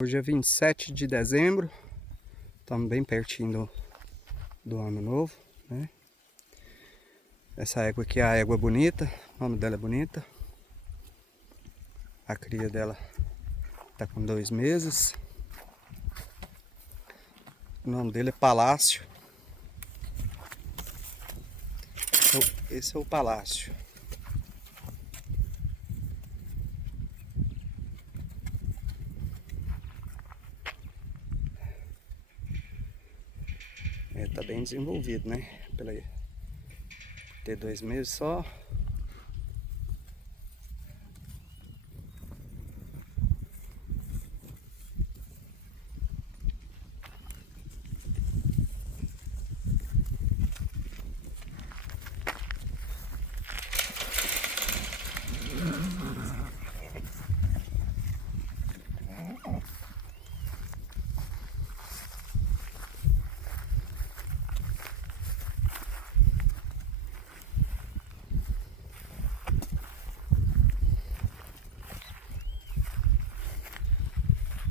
Hoje é 27 de dezembro, estamos bem pertinho do ano novo, né? Essa égua aqui é a égua bonita, o nome dela é Bonita. A cria dela tá com 2 meses. O nome dele é Palácio. Esse é o Palácio. Tá bem desenvolvido, né? Pela ter 2 meses só.